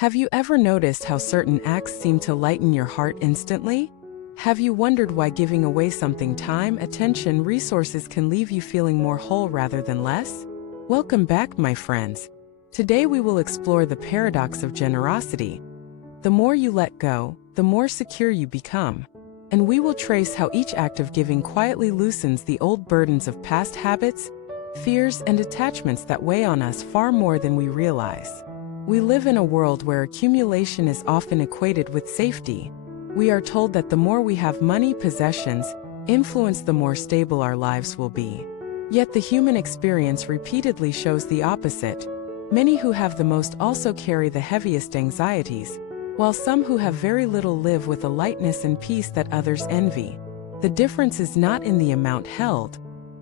Have you ever noticed how certain acts seem to lighten your heart instantly? Have you wondered why giving away something, time, attention, resources can leave you feeling more whole rather than less? Welcome back, my friends. Today we will explore the paradox of generosity. The more you let go, the more secure you become. And we will trace how each act of giving quietly loosens the old burdens of past habits, fears, and attachments that weigh on us far more than we realize. We live in a world where accumulation is often equated with safety. We are told that the more we have money, possessions, influence, the more stable our lives will be. Yet the human experience repeatedly shows the opposite. Many who have the most also carry the heaviest anxieties, while some who have very little live with a lightness and peace that others envy. The difference is not in the amount held,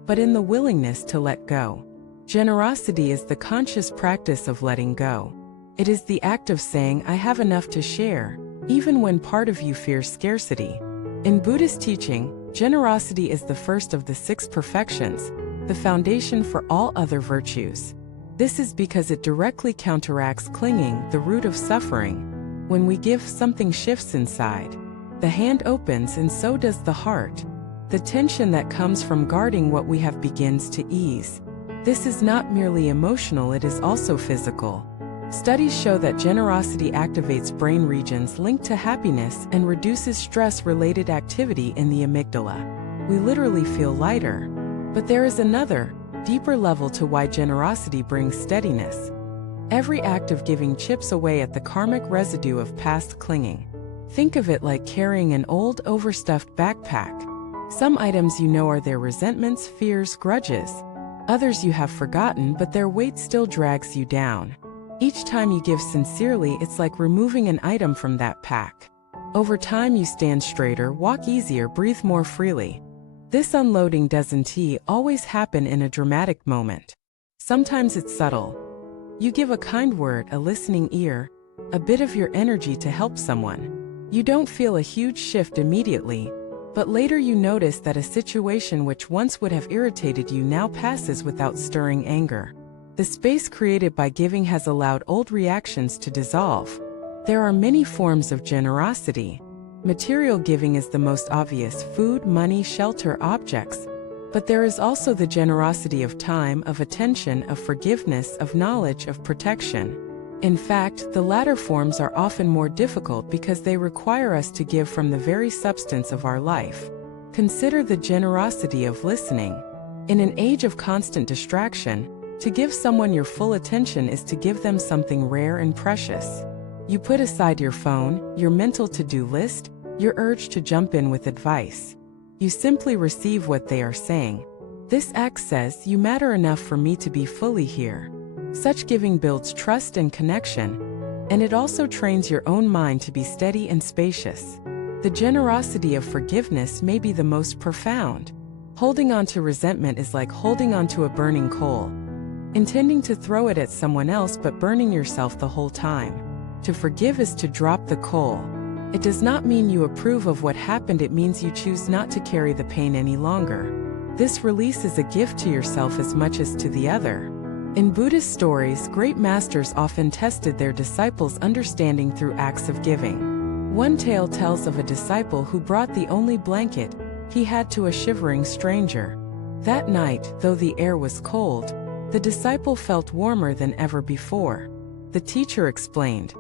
but in the willingness to let go. Generosity is the conscious practice of letting go. It is the act of saying, I have enough to share, even when part of you fears scarcity. In Buddhist teaching, generosity is the first of the 6 perfections, the foundation for all other virtues. This is because it directly counteracts clinging, the root of suffering. When we give, something shifts inside. The hand opens and so does the heart. The tension that comes from guarding what we have begins to ease. This is not merely emotional, it is also physical. Studies show that generosity activates brain regions linked to happiness and reduces stress-related activity in the amygdala. We literally feel lighter. But there is another, deeper level to why generosity brings steadiness. Every act of giving chips away at the karmic residue of past clinging. Think of it like carrying an old, overstuffed backpack. Some items you know are there: resentments, fears, grudges. Others you have forgotten, but their weight still drags you down. Each time you give sincerely, it's like removing an item from that pack. Over time you stand straighter, walk easier, breathe more freely. This unloading doesn't always happen in a dramatic moment. Sometimes it's subtle. You give a kind word, a listening ear, a bit of your energy to help someone. You don't feel a huge shift immediately, but later you notice that a situation which once would have irritated you now passes without stirring anger. The space created by giving has allowed old reactions to dissolve. There are many forms of generosity. Material giving is the most obvious: food, money, shelter, objects. But there is also the generosity of time, of attention, of forgiveness, of knowledge, of protection. In fact, the latter forms are often more difficult because they require us to give from the very substance of our life. Consider the generosity of listening. In an age of constant distraction, to give someone your full attention is to give them something rare and precious. You put aside your phone, your mental to-do list, your urge to jump in with advice. You simply receive what they are saying. This act says, you matter enough for me to be fully here. Such giving builds trust and connection, and it also trains your own mind to be steady and spacious. The generosity of forgiveness may be the most profound. Holding on to resentment is like holding on to a burning coal, intending to throw it at someone else but burning yourself the whole time. To forgive is to drop the coal. It does not mean you approve of what happened, it means you choose not to carry the pain any longer. This release is a gift to yourself as much as to the other. In Buddhist stories, great masters often tested their disciples' understanding through acts of giving. One tale tells of a disciple who brought the only blanket he had to a shivering stranger. That night, though the air was cold, the disciple felt warmer than ever before. The teacher explained,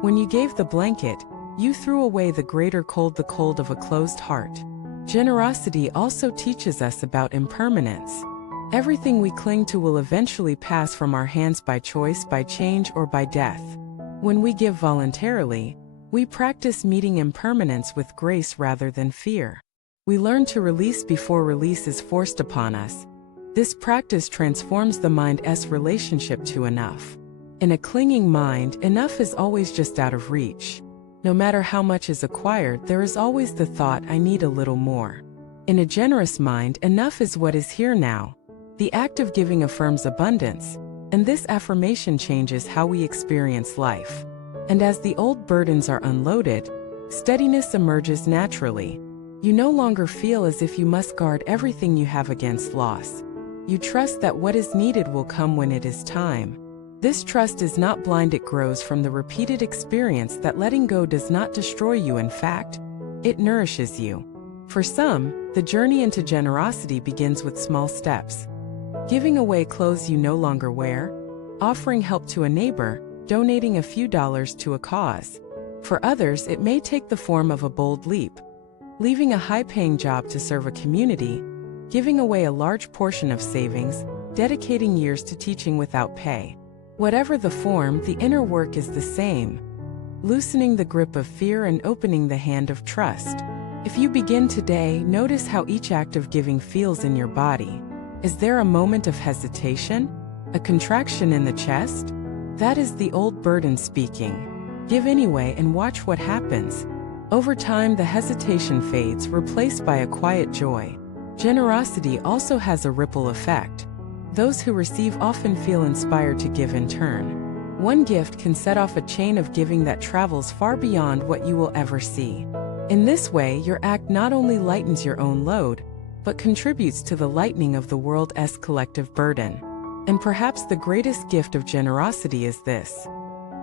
when you gave the blanket, you threw away the greater cold, the cold of a closed heart. Generosity also teaches us about impermanence. Everything we cling to will eventually pass from our hands by choice, by change, or by death. When we give voluntarily, we practice meeting impermanence with grace rather than fear. We learn to release before release is forced upon us. This practice transforms the mind's relationship to enough. In a clinging mind, enough is always just out of reach. No matter how much is acquired, there is always the thought, I need a little more. In a generous mind, enough is what is here now. The act of giving affirms abundance, and this affirmation changes how we experience life. And as the old burdens are unloaded, steadiness emerges naturally. You no longer feel as if you must guard everything you have against loss. You trust that what is needed will come when it is time. This trust is not blind, it grows from the repeated experience that letting go does not destroy you. In fact, it nourishes you. For some, the journey into generosity begins with small steps. Giving away clothes you no longer wear, offering help to a neighbor, donating a few dollars to a cause. For others, it may take the form of a bold leap, leaving a high-paying job to serve a community, giving away a large portion of savings, dedicating years to teaching without pay. Whatever the form, the inner work is the same, loosening the grip of fear and opening the hand of trust. If you begin today, notice how each act of giving feels in your body. Is there a moment of hesitation? A contraction in the chest? That is the old burden speaking. Give anyway and watch what happens. Over time, the hesitation fades, replaced by a quiet joy. Generosity also has a ripple effect. Those who receive often feel inspired to give in turn. One gift can set off a chain of giving that travels far beyond what you will ever see. In this way, your act not only lightens your own load, but contributes to the lightening of the world's collective burden. And perhaps the greatest gift of generosity is this.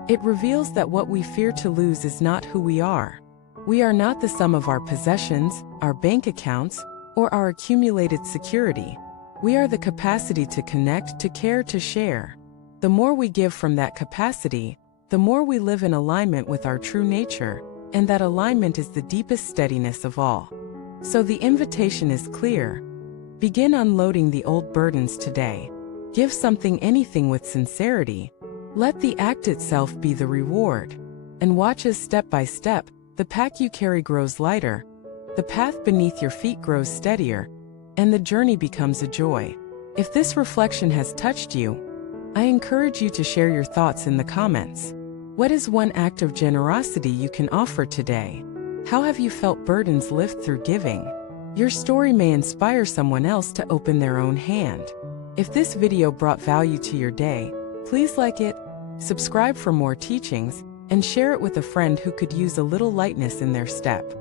It reveals that what we fear to lose is not who we are. We are not the sum of our possessions, our bank accounts, or our accumulated security. We are the capacity to connect, to care, to share. The more we give from that capacity, the more we live in alignment with our true nature, and that alignment is the deepest steadiness of all. So the invitation is clear. Begin unloading the old burdens today. Give something, anything, with sincerity. Let the act itself be the reward. And watch as step by step, the pack you carry grows lighter, the path beneath your feet grows steadier, and the journey becomes a joy. If this reflection has touched you, I encourage you to share your thoughts in the comments. What is one act of generosity you can offer today? How have you felt burdens lift through giving? Your story may inspire someone else to open their own hand. If this video brought value to your day, please like it, subscribe for more teachings, and share it with a friend who could use a little lightness in their step.